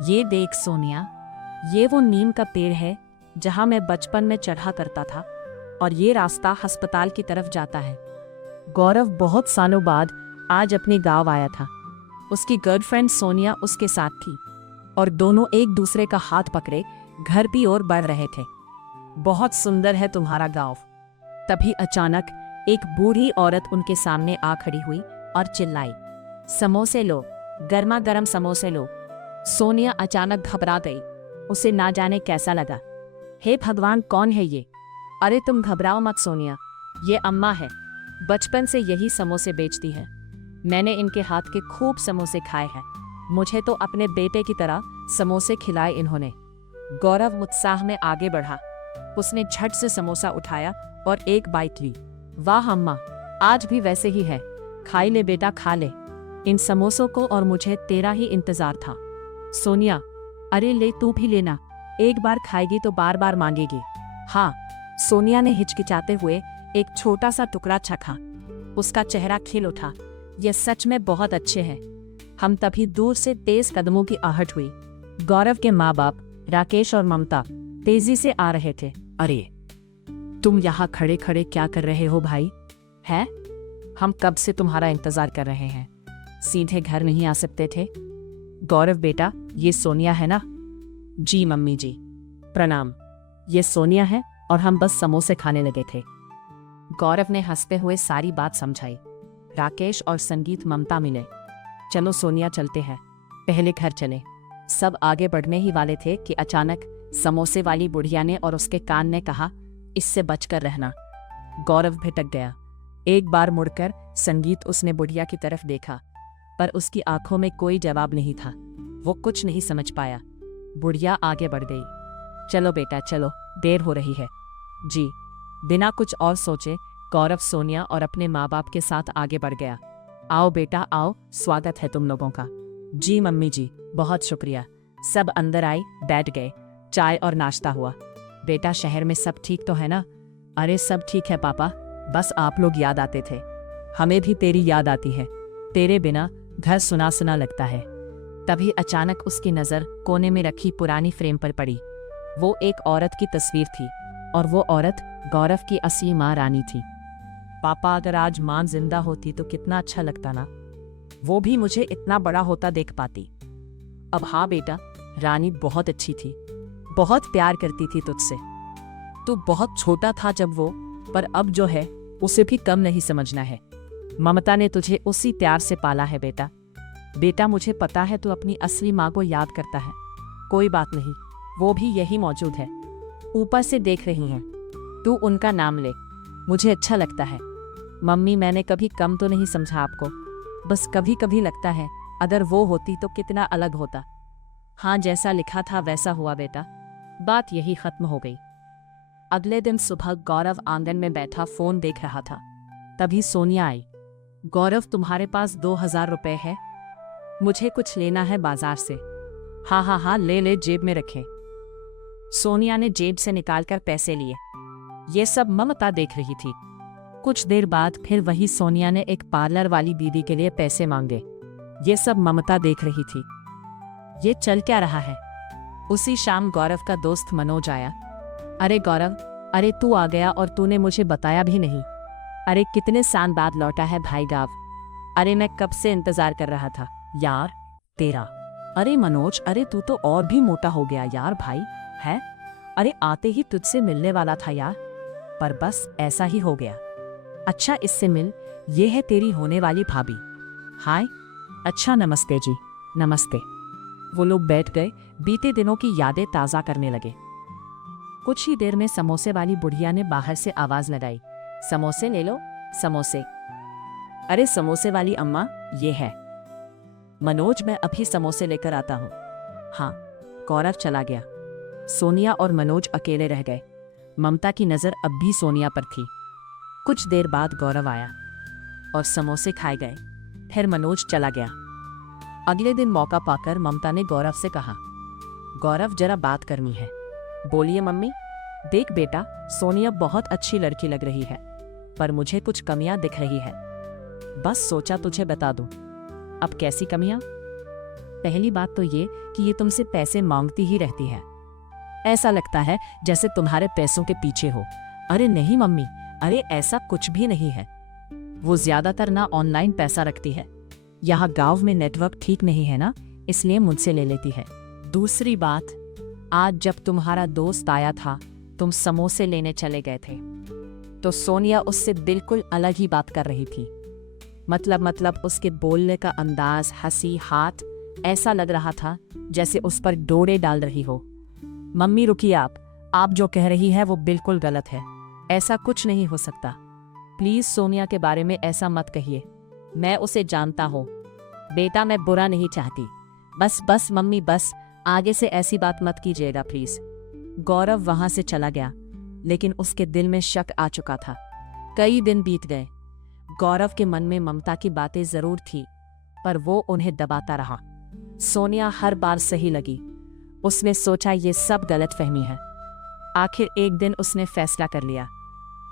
ये देख सोनिया, ये वो नीम का पेड़ है जहां मैं बचपन में चढ़ा करता था, और ये रास्ता अस्पताल की तरफ जाता है। गौरव बहुत सालों बाद आज अपने गांव आया था। उसकी गर्लफ्रेंड सोनिया उसके साथ थी और दोनों एक दूसरे का हाथ पकड़े घर की ओर बढ़ रहे थे। बहुत सुंदर है तुम्हारा गांव। तभी अचानक एक बूढ़ी औरत उनके सामने आ खड़ी हुई और चिल्लाई, समोसे लो, गर्मा गर्म समोसे लो। सोनिया अचानक घबरा गई। उसे ना जाने कैसा लगा। हे भगवान, कौन है ये? अरे तुम घबराओ मत सोनिया, ये अम्मा है। बचपन से यही समोसे बेचती है। मैंने इनके हाथ के खूब समोसे खाए हैं। मुझे तो अपने बेटे की तरह समोसे खिलाए इन्होंने। गौरव उत्साह में आगे बढ़ा। उसने झट से समोसा उठाया और एक बाइट ली। वाह अम्मा, आज भी वैसे ही है। खाई ले बेटा, खा ले इन समोसों को, और मुझे तेरा ही इंतजार था। सोनिया, अरे ले तू भी लेना, एक बार खाएगी तो बार बार मांगेगी। हाँ, सोनिया ने हिचकिचाते हुए एक छोटा सा टुकड़ा चखा। उसका चेहरा खिल उठा। ये सच में बहुत अच्छे हैं। हम तभी दूर से तेज कदमों की आहट हुई। गौरव के माँ बाप राकेश और ममता तेजी से आ रहे थे। अरे तुम यहाँ खड़े खड़े क्या कर रहे हो भाई? है, हम कब से तुम्हारा इंतजार कर रहे हैं। सीधे घर नहीं आ सकते थे? गौरव बेटा, ये सोनिया है ना? जी मम्मी जी, प्रणाम। ये सोनिया है और हम बस समोसे खाने लगे थे। गौरव ने हंसते हुए सारी बात समझाई। राकेश और संगीत ममता मिले। चलो सोनिया, चलते हैं, पहले घर चले। सब आगे बढ़ने ही वाले थे कि अचानक समोसे वाली बुढ़िया ने और उसके कान ने कहा, इससे बचकर रहना। गौरव भिटक गया। एक बार मुड़कर संगीत उसने बुढ़िया की तरफ देखा, पर उसकी आंखों में कोई जवाब नहीं था। वो कुछ नहीं समझ पाया। बुढ़िया आगे बढ़ गई। चलो बेटा चलो, देर हो रही है। जी। बिना कुछ और सोचे गौरव सोनिया और अपने माँ बाप के साथ आगे बढ़ गया। आओ बेटा आओ, स्वागत है तुम लोगों का। जी मम्मी जी, बहुत शुक्रिया। सब अंदर आए, बैठ गए। चाय और नाश्ता हुआ। बेटा, शहर में सब ठीक तो है ना? अरे सब ठीक है पापा, बस आप लोग याद आते थे। हमें भी तेरी याद आती है। तेरे बिना घर सुना सुना लगता है। तभी अचानक उसकी नज़र कोने में रखी पुरानी फ्रेम पर पड़ी। वो एक औरत की तस्वीर थी, और वो औरत गौरव की असली माँ रानी थी। पापा, अगर आज माँ जिंदा होती तो कितना अच्छा लगता ना। वो भी मुझे इतना बड़ा होता देख पाती। अब हाँ बेटा, रानी बहुत अच्छी थी, बहुत प्यार करती थी तुझसे। तू बहुत छोटा था जब वो, पर अब जो है उसे भी कम नहीं समझना है। ममता ने तुझे उसी प्यार से पाला है बेटा। बेटा, मुझे पता है तू अपनी असली माँ को याद करता है। कोई बात नहीं, वो भी यही मौजूद है, ऊपर से देख रही हैं। तू उनका नाम ले, मुझे अच्छा लगता है। मम्मी, मैंने कभी कम तो नहीं समझा आपको, बस कभी कभी लगता है अगर वो होती तो कितना अलग होता। हाँ, जैसा लिखा था वैसा हुआ बेटा। बात यही खत्म हो गई। अगले दिन सुबह गौरव आंगन में बैठा फोन देख रहा था। तभी सोनिया आई। गौरव, तुम्हारे पास 2000 रुपए है? मुझे कुछ लेना है बाजार से। हाँ हाँ हाँ, ले ले, जेब में रखे। सोनिया ने जेब से निकालकर पैसे लिए। ये सब ममता देख रही थी। कुछ देर बाद फिर वही सोनिया ने एक पार्लर वाली दीदी के लिए पैसे मांगे। ये सब ममता देख रही थी। ये चल क्या रहा है? उसी शाम गौरव का दोस्त मनोज आया। अरे गौरव, अरे तू आ गया और तूने मुझे बताया भी नहीं। अरे कितने साल बाद लौटा है भाई गाँव। अरे मैं कब से इंतजार कर रहा था यार तेरा। अरे मनोज, अरे तू तो और भी मोटा हो गया यार भाई। है, अरे आते ही तुझसे मिलने वाला था यार, पर बस ऐसा ही हो गया। अच्छा, इससे मिल, ये है तेरी होने वाली भाभी। हाय। अच्छा, नमस्ते जी। नमस्ते। वो लोग बैठ गए, बीते दिनों की यादें ताज़ा करने लगे। कुछ ही देर में समोसे वाली बुढ़िया ने बाहर से आवाज लगाई, समोसे ले लो, समोसे। अरे समोसे वाली अम्मा, ये है। मनोज, मैं अभी समोसे लेकर आता हूँ। हाँ। गौरव चला गया। सोनिया और मनोज अकेले रह गए। ममता की नज़र अब भी सोनिया पर थी। कुछ देर बाद गौरव आया और समोसे खाए गए। फिर मनोज चला गया। अगले दिन मौका पाकर ममता ने गौरव से कहा, गौरव, जरा बात करनी है। बोलिए मम्मी। देख बेटा, सोनिया बहुत अच्छी लड़की लग रही है, पर मुझे कुछ कमियां दिख रही है। बस सोचा तुझे बता दूं। अब कैसी कमियां? पहली बात तो ये कि ये तुमसे पैसे मांगती ही रहती है। ऐसा लगता है जैसे तुम्हारे पैसों के पीछे हो। अरे नहीं मम्मी, अरे ऐसा कुछ भी नहीं है। वो ज्यादातर ना ऑनलाइन पैसा रखती है। यहाँ गांव में नेटवर्क ठीक नहीं है ना, इसलिए मुझसे ले लेती है। दूसरी बात, आज जब तुम्हारा दोस्त आया था, तुम समोसे लेने चले गए थे, तो सोनिया उससे बिल्कुल अलग ही बात कर रही थी। मतलब उसके बोलने का अंदाज, हंसी, हाथ, ऐसा लग रहा था जैसे उस पर डोरे डाल रही हो। मम्मी रुकिए, आप जो कह रही है वो बिल्कुल गलत है। ऐसा कुछ नहीं हो सकता। प्लीज सोनिया के बारे में ऐसा मत कहिए। मैं उसे जानता हूँ। बेटा मैं बुरा नहीं चाहती। बस मम्मी, बस आगे से ऐसी बात मत कीजिएगा प्लीज। गौरव वहां से चला गया, लेकिन उसके दिल में शक आ चुका था। कई दिन बीत गए। गौरव के मन में ममता की बातें जरूर थी, पर वो उन्हें दबाता रहा। सोनिया हर बार सही लगी। उसने सोचा ये सब गलतफहमी है। आखिर एक दिन उसने फैसला कर लिया।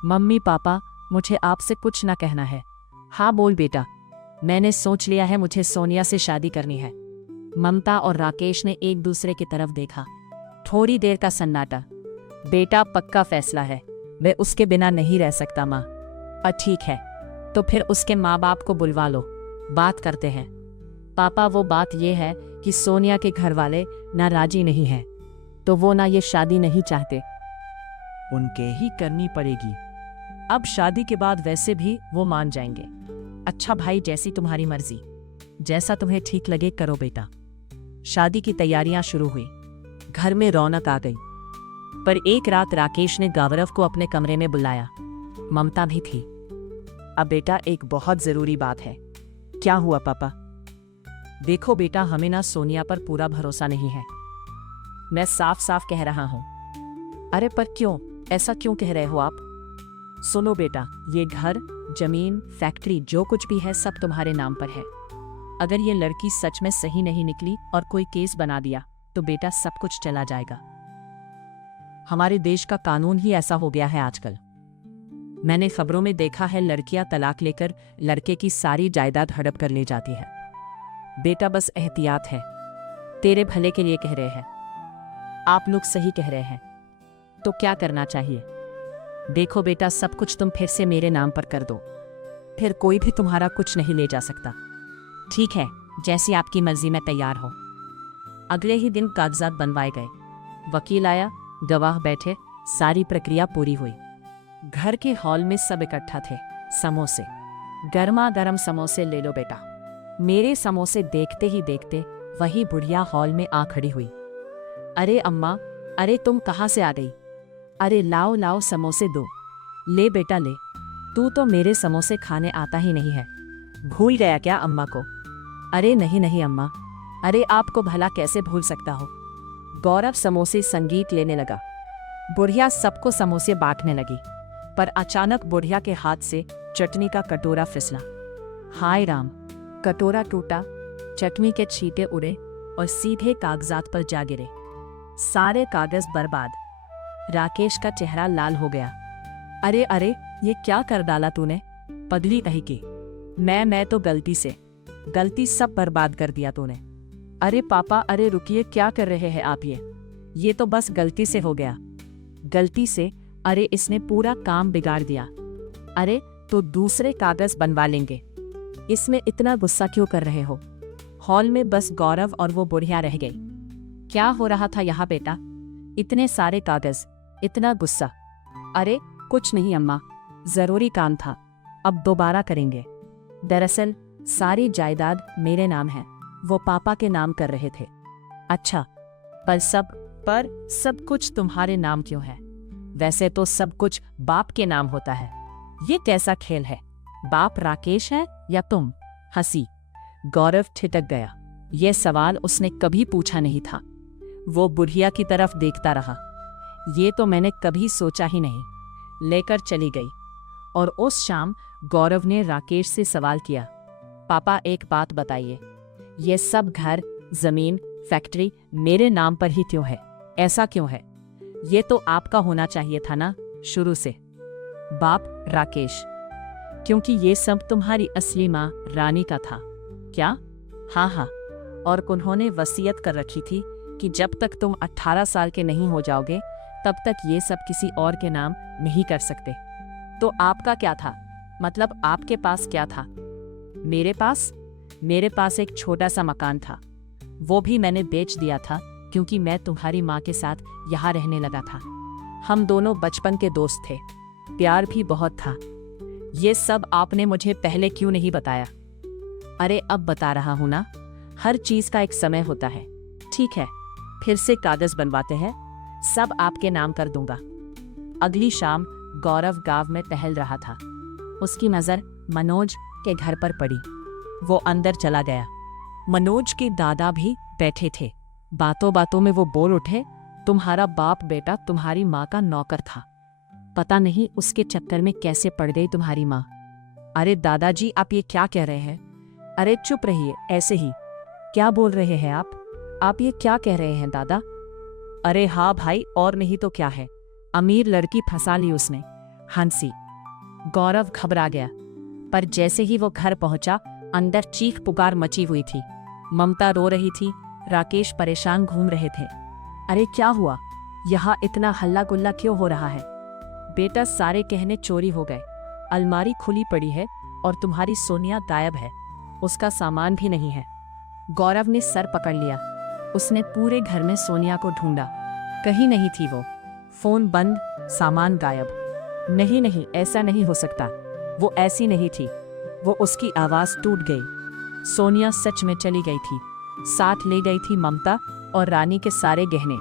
मम्मी पापा, मुझे आपसे कुछ ना कहना है। हाँ बोल बेटा। मैंने सोच लिया है, मुझे सोनिया से शादी करनी है। ममता और राकेश ने एक दूसरे की तरफ देखा। थोड़ी देर का सन्नाटा। बेटा पक्का फैसला है। मैं उसके बिना नहीं रह सकता माँ। ठीक है, तो फिर उसके माँ बाप को बुलवा लो, बात करते हैं। पापा वो बात ये है कि सोनिया के घर वाले ना राजी नहीं हैं, तो वो ना ये शादी नहीं चाहते। उनके ही करनी पड़ेगी। अब शादी के बाद वैसे भी वो मान जाएंगे। अच्छा भाई, जैसी तुम्हारी मर्जी, जैसा तुम्हें ठीक लगे करो बेटा। शादी की तैयारियां शुरू हुई। घर में रौनक आ गई। पर एक रात राकेश ने गौरव को अपने कमरे में बुलाया। ममता भी थी। अब बेटा एक बहुत जरूरी बात है। क्या हुआ पापा? देखो बेटा, हमें ना सोनिया पर पूरा भरोसा नहीं है। मैं साफ साफ कह रहा हूं। अरे पर क्यों, ऐसा क्यों कह रहे हो आप? सुनो बेटा, ये घर, जमीन, फैक्ट्री जो कुछ भी है सब तुम्हारे नाम पर है। अगर ये लड़की सच में सही नहीं निकली और कोई केस बना दिया तो बेटा सब कुछ चला जाएगा। हमारे देश का कानून ही ऐसा हो गया है आजकल। मैंने खबरों में देखा है, लड़कियां तलाक लेकर लड़के की सारी जायदाद हड़प कर ले जाती है। बेटा बस एहतियात है। तेरे भले के लिए कह रहे हैं। आप लोग सही कह रहे हैं। तो क्या करना चाहिए? देखो बेटा, सब कुछ तुम फिर से मेरे नाम पर कर दो, फिर कोई भी तुम्हारा कुछ नहीं ले जा सकता। ठीक है, जैसी आपकी मर्जी, में तैयार हो। अगले ही दिन कागजात बनवाए गए। वकील आया, गवाह बैठे, सारी प्रक्रिया पूरी हुई। घर के हॉल में सब इकट्ठा थे। समोसे, गर्मा गर्म समोसे ले लो बेटा। मेरे समोसे देखते ही देखते वही बुढ़िया हॉल में आ खड़ी हुई। अरे अम्मा, अरे तुम कहाँ से आ गई? अरे लाओ लाओ समोसे दो। ले बेटा ले, तू तो मेरे समोसे खाने आता ही नहीं है। भूल गया क्या अम्मा को? अरे नहीं नहीं अम्मा, अरे आपको भला कैसे भूल सकता हो। गौरव समोसे संगीत लेने लगा। बुढ़िया सबको समोसे बांटने लगी, पर अचानक बुढ़िया के हाथ से चटनी का कटोरा फिसला। हाय राम, कटोरा टूटा, चटनी के छींटे उड़े और सीधे कागजात पर जा गिरे। सारे कागज बर्बाद। राकेश का चेहरा लाल हो गया। अरे अरे, ये क्या कर डाला तूने? पगली कही की। मैं तो गलती सब बर्बाद कर दिया तूने। अरे पापा, अरे रुकिए, क्या कर रहे हैं आप? ये तो बस गलती से हो गया। गलती से? अरे इसने पूरा काम बिगाड़ दिया। अरे तो दूसरे कागज बनवा लेंगे। इसमें इतना गुस्सा क्यों कर रहे हो? हॉल में बस गौरव और वो बुढ़िया रह गई। क्या हो रहा था यहाँ बेटा? इतने सारे कागज, इतना गुस्सा? अरे कुछ नहीं अम्मा, जरूरी काम था, अब दोबारा करेंगे। दरअसल सारी जायदाद मेरे नाम है, वो पापा के नाम कर रहे थे। अच्छा, पर सब कुछ तुम्हारे नाम क्यों है? वैसे तो सब कुछ बाप के नाम होता है। ये कैसा खेल है? बाप राकेश है या तुम? हंसी। गौरव ठिठक गया। यह सवाल उसने कभी पूछा नहीं था। वो बुढ़िया की तरफ देखता रहा। ये तो मैंने कभी सोचा ही नहीं। लेकर चली गई। और उस शाम गौरव ने राकेश से सवाल किया, पापा एक बात बताइए, ये सब घर, जमीन, फैक्ट्री मेरे नाम पर ही क्यों है? ऐसा क्यों है? ये तो आपका होना चाहिए था ना शुरू से। बाप राकेश, क्योंकि ये सब तुम्हारी असली माँ रानी का था। क्या? हाँ हाँ, और उन्होंने वसीयत कर रखी थी कि जब तक तुम 18 साल के नहीं हो जाओगे तब तक ये सब किसी और के नाम नहीं कर सकते। तो आपका क्या था? मतलब आपके पास क्या था? मेरे पास एक छोटा सा मकान था। वो भी मैंने बेच दिया था क्योंकि मैं तुम्हारी माँ के साथ यहाँ रहने लगा था। हम दोनों बचपन के दोस्त थे, प्यार भी बहुत था। ये सब आपने मुझे पहले क्यों नहीं बताया? अरे अब बता रहा हूं ना, हर चीज का एक समय होता है। ठीक है, फिर से कागज बनवाते हैं, सब आपके नाम कर दूंगा। अगली शाम गौरव गांव में टहल रहा था। उसकी नजर मनोज के घर पर पड़ी। वो अंदर चला गया। मनोज के दादा भी बैठे थे। बातों बातों में वो बोल उठे, तुम्हारा बाप बेटा तुम्हारी माँ का नौकर था। पता नहीं उसके चक्कर में कैसे पड़ गई तुम्हारी माँ। अरे दादाजी, आप ये क्या कह रहे हैं? अरे चुप रहिए, ऐसे ही। क्या बोल रहे हैं आप ये क्या कह रहे हैं दादा? अरे हाँ भाई, और नहीं तो क्या है, अमीर लड़की फंसा ली उसने। हंसी। गौरव घबरा गया, पर जैसे ही वो घर पहुंचा अंदर चीख पुकार मची हुई थी। ममता रो रही थी, राकेश परेशान घूम रहे थे। अरे क्या हुआ? यहाँ इतना हल्ला गुल्ला क्यों हो रहा है? बेटा, सारे गहने चोरी हो गए। अलमारी खुली पड़ी है और तुम्हारी सोनिया गायब है। उसका सामान भी नहीं है। गौरव ने सर पकड़ लिया। उसने पूरे घर में सोनिया को ढूंढा, कहीं नहीं थी वो। फोन बंद, सामान गायब। नहीं, ऐसा नहीं हो सकता। वो ऐसी नहीं थी। वो उसकी आवाज टूट गई। सोनिया सच में चली गई थी। साथ ले गई थी ममता और रानी के सारे गहने।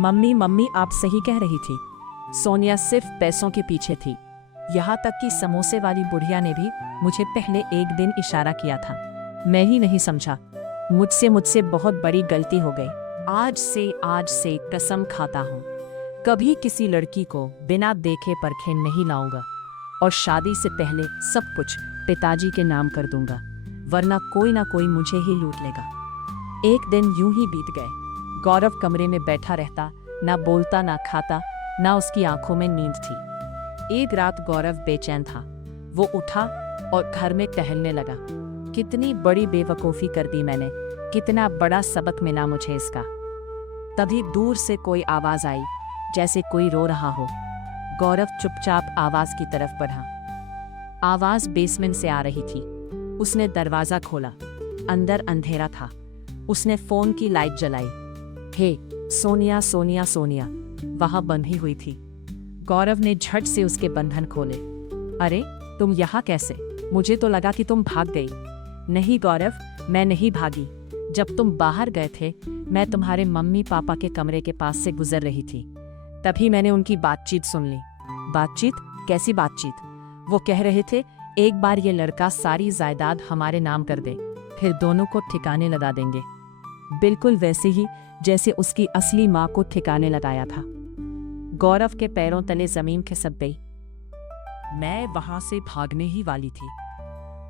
मम्मी, आप सही कह रही थी। सोनिया सिर्फ पैसों के पीछे थी। यहाँ तक कि समोसे वाली बुढ़िया ने भी मुझे पहले एक दिन इशारा किया था। मैं ही नहीं समझा। मुझसे बहुत बड़ी गलती हो गई। आज से कसम खाता हूँ, कभी किसी लड़की को बिना देखे परखे नहीं लाऊंगा और शादी से पहले सब कुछ पिताजी के नाम कर दूंगा, वरना कोई ना कोई मुझे ही लूट लेगा। एक दिन यूं ही बीत गए। गौरव कमरे में बैठा रहता, ना बोलता ना खाता, ना उसकी आंखों में नींद थी। एक रात गौरव बेचैन था। वो उठा और घर में टहलने लगा। कितनी बड़ी बेवकूफ़ी कर दी मैंने, कितना बड़ा सबक मिला मुझे इसका। तभी दूर से कोई आवाज आई, जैसे कोई रो रहा हो। गौरव चुपचाप आवाज की तरफ बढ़ा। आवाज बेसमेंट से आ रही थी। उसने दरवाजा खोला। अंदर अंधेरा था। उसने फोन की लाइट जलाई। हे सोनिया, वहां बंधी हुई थी। गौरव ने झट से उसके बंधन खोले। अरे तुम यहाँ कैसे? मुझे तो लगा कि तुम भाग गई। नहीं गौरव, मैं नहीं भागी। जब तुम बाहर गए थे मैं तुम्हारे मम्मी पापा के कमरे के पास से गुजर रही थी। तभी मैंने उनकी बातचीत सुन ली। बातचीत? कैसी बातचीत? वो कह रहे थे एक बार ये लड़का सारी जायदाद हमारे नाम कर दे, फिर दोनों को ठिकाने लगा देंगे। बिल्कुल वैसे ही जैसे उसकी असली माँ को ठिकाने लगाया था। गौरव के पैरों तले जमीन खिसक गई। मैं वहां से भागने ही वाली थी।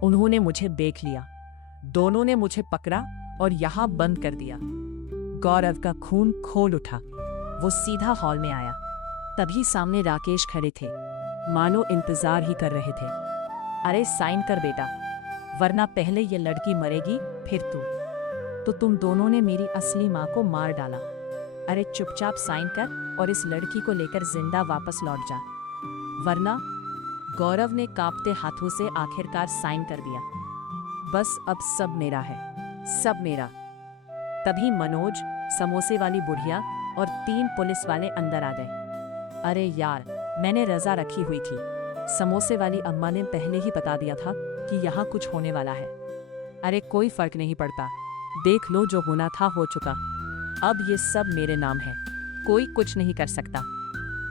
उन्होंने मुझे देख लिया। दोनों ने मुझे पकड़ा और यहाँ बंद कर दिया। गौरव का खून खोल उठा। वो सीधा हॉल में आया। तभी सामने राकेश खड़े थे, मानो इंतजार ही कर रहे थे। अरे साइन कर बेटा, वरना पहले ये लड़की मरेगी फिर तू। तो तुम दोनों ने मेरी असली माँ को मार डाला। अरे चुपचाप साइन कर और इस लड़की को लेकर जिंदा वापस लौट जा, वरना। गौरव ने कांपते हाथों से आखिरकार साइन कर दिया। बस अब सब मेरा है, सब मेरा। तभी मनोज, समोसे वाली बुढ़िया और 3 पुलिस वाले अंदर आ गए। अरे यार, मैंने रजा रखी हुई थी। समोसे वाली अम्मा ने पहले ही बता दिया था कि यहाँ कुछ होने वाला है। अरे कोई फर्क नहीं पड़ता, देख लो, जो होना था हो चुका। अब ये सब मेरे नाम है, कोई कुछ नहीं कर सकता।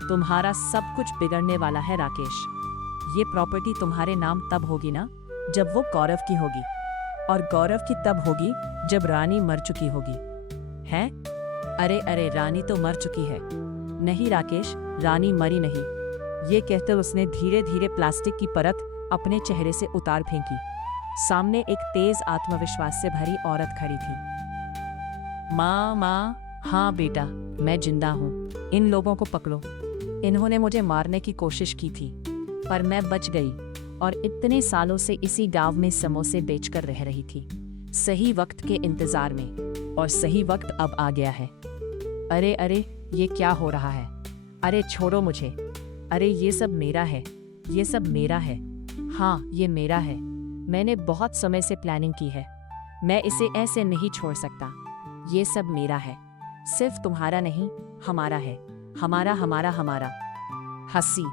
तुम्हारा सब कुछ बिगड़ने वाला है राकेश। ये प्रॉपर्टी तुम्हारे नाम तब होगी ना जब वो गौरव की होगी, और गौरव की तब होगी जब रानी मर चुकी होगी। हैं? अरे रानी तो मर चुकी है। नहीं राकेश, रानी मरी नहीं। ये कहते उसने धीरे धीरे प्लास्टिक की परत अपने चेहरे से उतार फेंकी। सामने एक तेज आत्मविश्वास से भरी औरत खड़ी थी। माँ, हाँ बेटा, मैं जिंदा हूँ। इन लोगों को पकड़ो। इन्होंने मुझे मारने की कोशिश की थी, पर मैं बच गई और इतने सालों से इसी गांव में समोसे बेचकर रह रही थी। सही वक्त के इंतजार में, और सही वक्त अब आ गया है। अरे अरे, ये क्या हो रहा है? अरे छोड़ो मुझे। अरे ये सब मेरा है, ये सब मेरा है। हाँ, ये मेरा है। मैंने बहुत समय से प्लानिंग की है। मैं इसे ऐसे नहीं छोड़ सकता। ये सब मेरा है, सिर्फ तुम्हारा नहीं, हमारा है। हमारा हमारा हमारा। हंसी।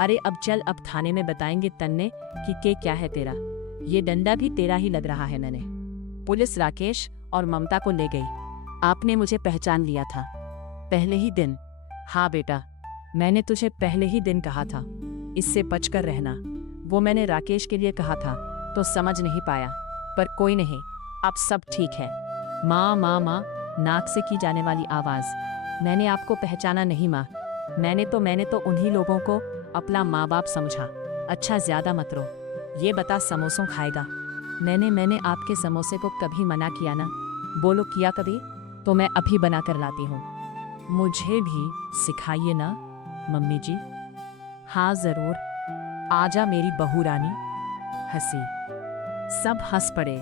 अरे अब चल, अब थाने में बताएंगे तन्ने कि के क्या है तेरा। ये डंडा भी तेरा ही लग रहा है। मैंने पुलिस राकेश और ममता को ले गई। आपने मुझे पहचान लिया था पहले ही दिन। हाँ बेटा, मैंने तुझे पहले ही दिन कहा था, इससे बचकर रहना। वो मैंने राकेश के लिए कहा था तो समझ नहीं पाया, पर कोई नहीं, अब सब ठीक है। माँ माँ माँ, नाक से की जाने वाली आवाज। मैंने आपको पहचाना नहीं माँ। मैंने तो उन्हीं लोगों को अपना माँ बाप समझा। अच्छा, ज्यादा मत रो। ये बता, समोसों खाएगा? मैंने आपके समोसे को कभी मना किया ना? बोलो, किया कभी? तो मैं अभी बना कर लाती हूँ। मुझे भी सिखाइए ना मम्मी जी। हाँ जरूर, आजा मेरी बहू रानी। हंसी। सब हंस पड़े।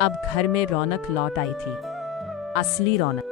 अब घर में रौनक लौट आई थी, असली रौनक।